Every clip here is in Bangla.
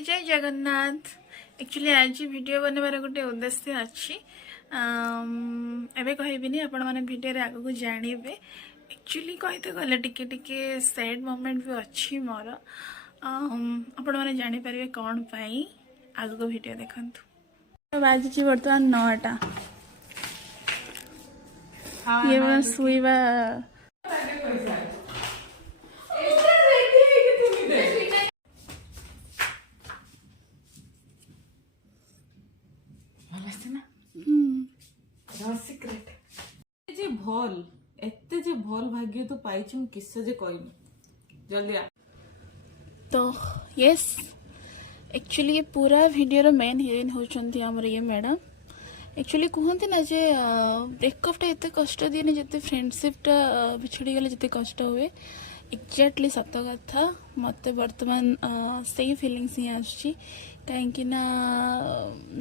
जय जगन्नाथ। एक्चुअली आज वीडियो बनवार गोटे उद्देश्य अच्छी एवं कहबिनी आपण मैंने वीडियो रे आगो जानवे। एक्चुअली कहते गले टिके टिके सैड मोमेंट भी अच्छी मोर आपण मैंने जानीपर कौन पाई आगो वीडियो देखु। बाजी बर्तमान 9टा ये शुवा भल एते जे भल भाग्य तो पाइछ मु किस्से जे कहनी जल्दी आ। तो यस एक्चुअली ये पूरा वीडियो रो मेन हीरोइन होचंती हमर ये मैडम। एक्चुअली कहते ना जे ब्रेकअपटा एत कष्ट दिए जिते फ्रेंडशिपटा बिछड़ी गले जिते कष्ट हुए एक्जाक्टली सत कथा मत बर्तमान से फिलिंग्स ही आसची कहीं ना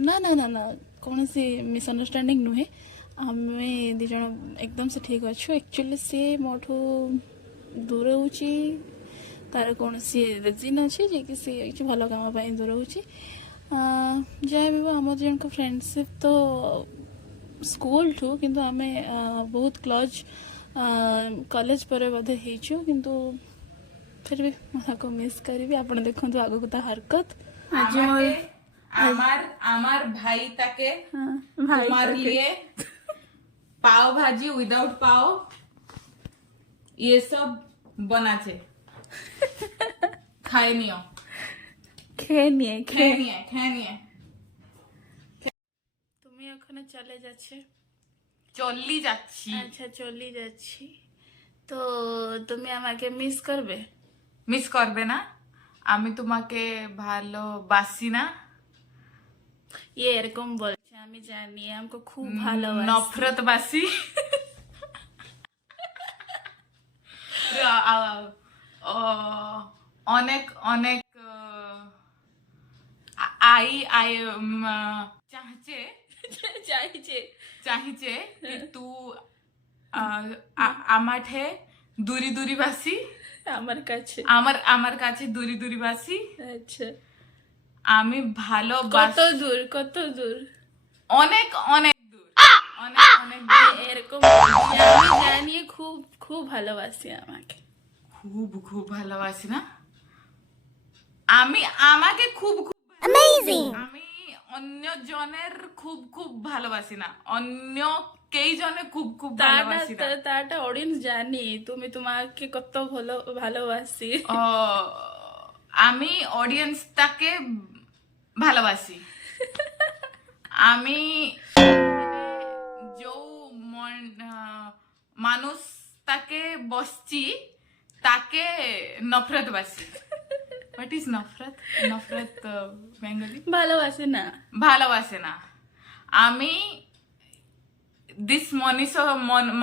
ना ना ना ना कौन सी मिसअंडरस्टैंडिंग नुहे आमे दिज एकदम से ठीक अच्छु। एक्चुअली सी मोठू दूर होची तार कौन सी रिजन अच्छे जे कि सी भल काम दूर होची जहाँ भी आम जन को फ्रेंडशिप तो स्कूल ठू किंतु आमे बहुत क्लोज कॉलेज पर बोधे हेचु किंतु फिर भी मको मिस करी आपण देखो आगो ता हरकत आज आमार भाई ताके तुम्हारे लिए पाव भाजी विदाउट पाव ये सब बना छे खाए नियो खेनिए তুমি ওখানে চলে যাচ্ছে চললি যাচ্ছি। আচ্ছা চলি যাচ্ছি তো তুমি আমাকে মিস করবে? মিস করবে না? আমি তোমাকে ভালোবাসি না? ये এরকম বলছে আমি জানি हमको खूब ভালোবাসি নফরতবাসি অনেক অনেক आई চাহিছে कि तू আমাঠে দূরি দূরি বাসি আমার কাছে আমার কাছে দূরি দূরি বাসি। আচ্ছা আমি ভালো কত দূর অনেক অনেক দূর অনেক অনেক এরকম আমি জানি খুব খুব ভালোবাসি আমাকে খুব খুব ভালোবাসি না? আমি আমাকে খুব খুব অ্যামেজিং আমি অন্য জনের খুব খুব ভালোবাসি না অন্য কেই জনে খুব খুব ভালোবাসি না তাটা অডিয়েন্স জানি তুমি তোমাকে কত ভালোবাসি আমি অডিয়েন্সটাকে ভালোবাসি। আমি जो মানুষ তাকে বসছি তাকে নফরতবাসি। What is নফরত? নফরত বেঙ্গলি ভালোবাসে না। আমি দিস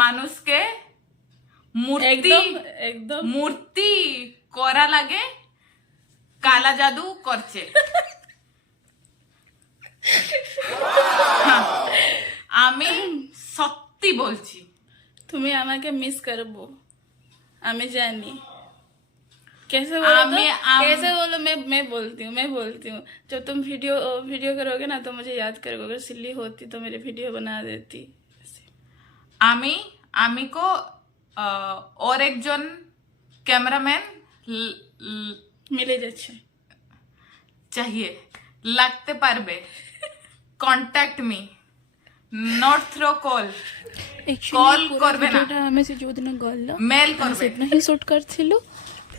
মানুষকে মূর্তি করা লাগে কালা জাদু করছে। আমি সত্যি বলছি তুমি আমাকে মিস করবো আমি জানি। कैसे बोलो मैं बोलती हूँ जब तुम वीडियो करोगे ना तो मुझे याद करोगे अगर सिल्ली होती तो मेरी वीडियो बना देती। আমি को और एक जन कैमरामैन मिले যাচ্ছে चाहिए লাগতে পারবে contact me not through call করবে না আমি সে যোদিন গল মেল করবে সেদিন ହିଁ ସୁଟ୍ କରିଥିଲୁ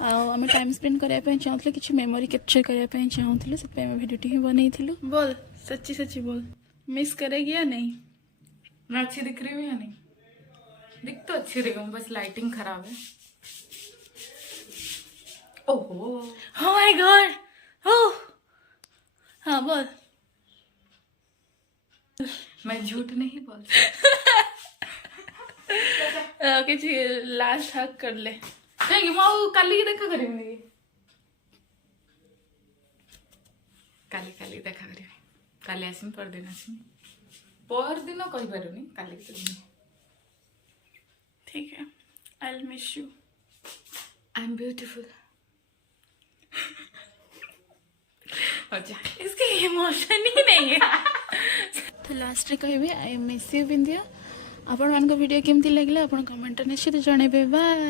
ଆଉ ଆମେ ଟାଇମ୍ ସ୍ପେଣ୍ଡ କରିବା ପାଇଁ ଚାହୁଁଥିଲେ କିଛି ମେମୋରି କ୍ୟାପଚର କରିବା ପାଇଁ ଚାହୁଁଥିଲେ ସେଥିପାଇଁ ଆମେ ଭିଡ଼ିଓଟି ହିଁ ବନେଇଥିଲୁ। बोल सच्ची बोल मिस करेगी या नहीं? मैं अच्छी दिख रही हूँ या नहीं? दिख तो अच्छी रही हूँ बस लाइटिंग खराब है। ओहो oh my god oh हाँ बोल मैं झूठ नहीं बोल କିଛି ଲାଷ୍ଟ ହକ୍ କରିଲେ କାହିଁକି ମୁଁ ଆଉ କାଲିକି ଦେଖା କରିବିନି କି? କାଲି ଦେଖା କରିବି କାଲି ଆସିବି ପରଦିନ ଆସିବି ପରଦିନ କହିପାରୁନି କାଲି ठीक है I'll miss you I'm beautiful इसके इमोशन ही नहीं है। तो लास्ट रे कहबे आई मिस यू बिंदिया। आपण मान वीडियो केमती लागला आपण कमेंट निश्चित जणेबे। बाय।